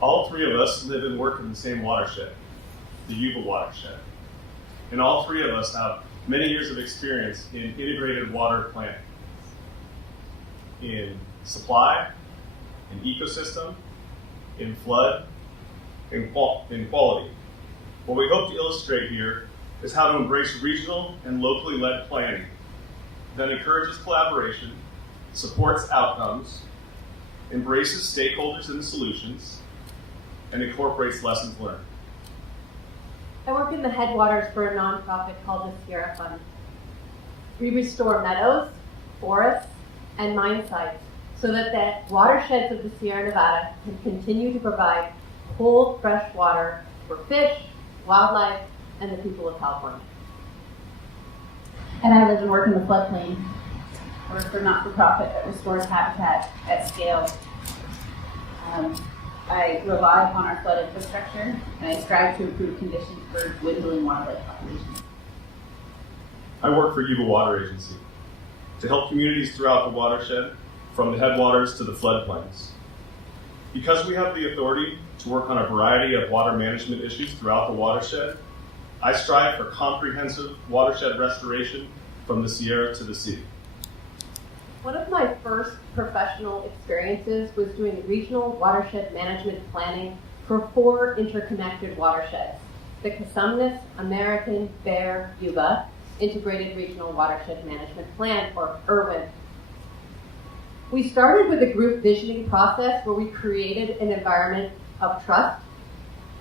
All three of us live and work in the same watershed, the Yuba watershed. And all three of us have many years of experience in integrated water planning, in supply, in ecosystem, in flood, in quality. What we hope to illustrate here is how to embrace regional and locally led planning that encourages collaboration, supports outcomes, embraces stakeholders in the solutions, and incorporates lessons learned. I work in the headwaters for a nonprofit called the Sierra Fund. We restore meadows, forests, and mine sites so that the watersheds of the Sierra Nevada can continue to provide cold, fresh water for fish, wildlife, and the people of California. And I live and work in the floodplain. I work for a not-for-profit that restores habitat at scale. I rely upon our flood infrastructure, and I strive to improve conditions for dwindling wildlife populations. I work for Yuba Water Agency to help communities throughout the watershed, from the headwaters to the floodplains. Because we have the authority to work on a variety of water management issues throughout the watershed, I strive for comprehensive watershed restoration from the Sierra to the sea. One of my first professional experiences was doing regional watershed management planning for 4 interconnected watersheds: the Cosumnes, American, Bear, Yuba Integrated Regional Watershed Management Plan, or IRWIN. We started with a group visioning process where we created an environment of trust.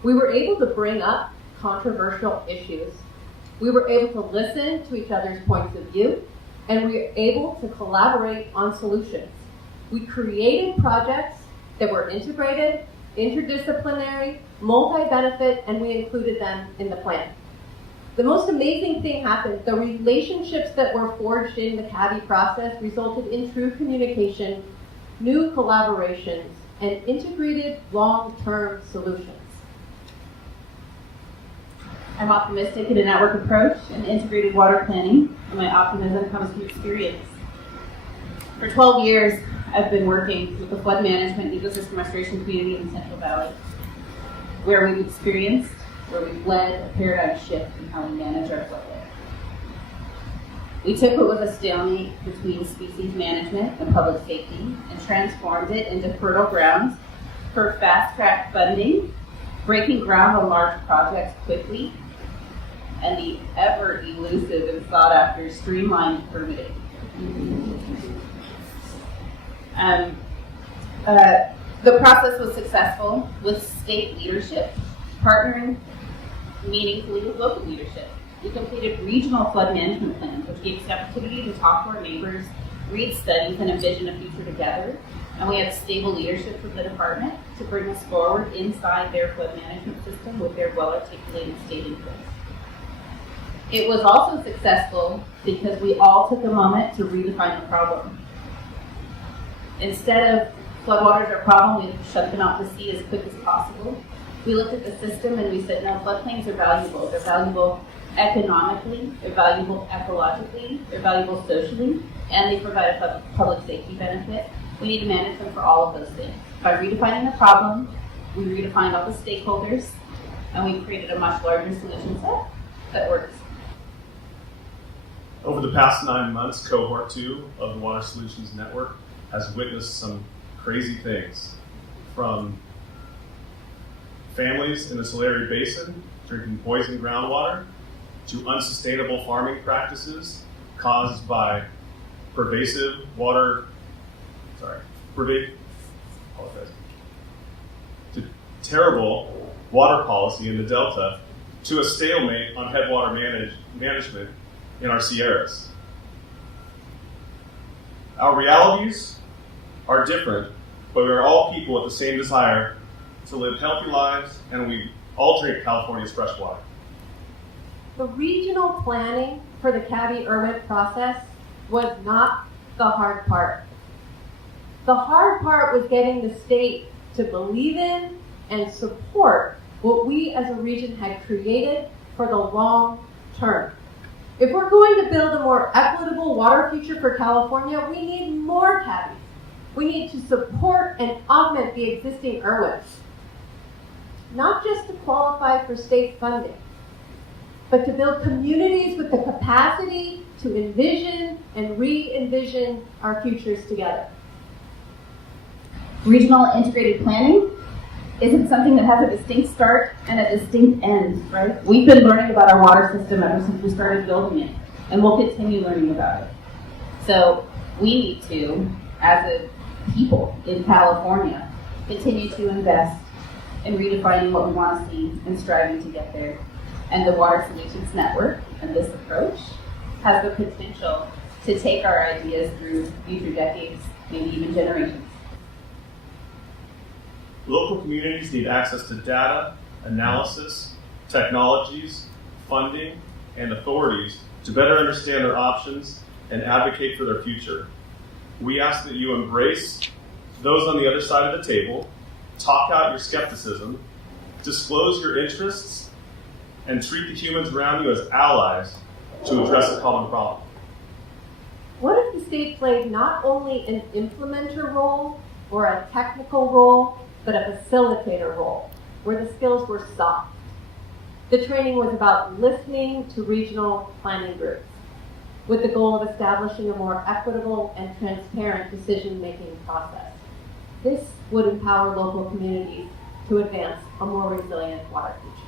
We were able to bring up controversial issues. We were able to listen to each other's points of view, and we were able to collaborate on solutions. We created projects that were integrated, interdisciplinary, multi-benefit, and we included them in the plan. The most amazing thing happened. The relationships that were forged in the CABI process resulted in true communication, new collaborations, and integrated long-term solutions. I'm optimistic in a network approach and integrated water planning, and my optimism comes from experience. For 12 years, I've been working with the flood management and ecosystem restoration community in the Central Valley, where we've led a paradigm shift in how we manage our floodway. We took what was a stalemate between species management and public safety and transformed it into fertile ground for fast-track funding, breaking ground on large projects quickly, and the ever-elusive and sought-after streamlined permitting. The process was successful with state leadership partnering meaningfully with local leadership. We completed regional flood management plans, which gave us the opportunity to talk to our neighbors, read studies, and envision a future together. And we had stable leadership from the department to bring us forward inside their flood management system with their well-articulated state interests. It was also successful because we all took a moment to redefine the problem. Instead of floodwaters are a problem, we shut them out to sea as quick as possible. We looked at the system and we said, no, floodplains are valuable. They're valuable economically, they're valuable ecologically, they're valuable socially, and they provide a public safety benefit. We need to manage them for all of those things. By redefining the problem, we redefined all the stakeholders, and we created a much larger solution set that works. Over the past 9 months, Cohort 2 of the Water Solutions Network has witnessed some crazy things, from families in the Tulare Basin drinking poisoned groundwater to unsustainable farming practices caused by to terrible water policy in the Delta, to a stalemate on headwater management in our Sierras. Our realities are different, but we are all people with the same desire to live healthy lives, and we all drink California's fresh water. The regional planning for the CABI-IRWIN process was not the hard part. The hard part was getting the state to believe in and support what we as a region had created for the long term. If we're going to build a more equitable water future for California, we need more CABIs. We need to support and augment the existing IRWINs. not just to qualify for state funding, but to build communities with the capacity to envision and re-envision our futures together. Regional integrated planning isn't something that has a distinct start and a distinct end, right? We've been learning about our water system ever since we started building it, and we'll continue learning about it. So we need to, as a people in California, continue to invest in redefining what we want to see and striving to get there. And the Water Solutions Network and this approach has the potential to take our ideas through future decades, maybe even generations. Local communities need access to data, analysis, technologies, funding, and authorities to better understand their options and advocate for their future. We ask that you embrace those on the other side of the table, talk out your skepticism, disclose your interests, and treat the humans around you as allies to address a common problem. What if the state played not only an implementer role or a technical role, but a facilitator role, where the skills were soft? The training was about listening to regional planning groups, with the goal of establishing a more equitable and transparent decision-making process. This would empower local communities to advance a more resilient water future.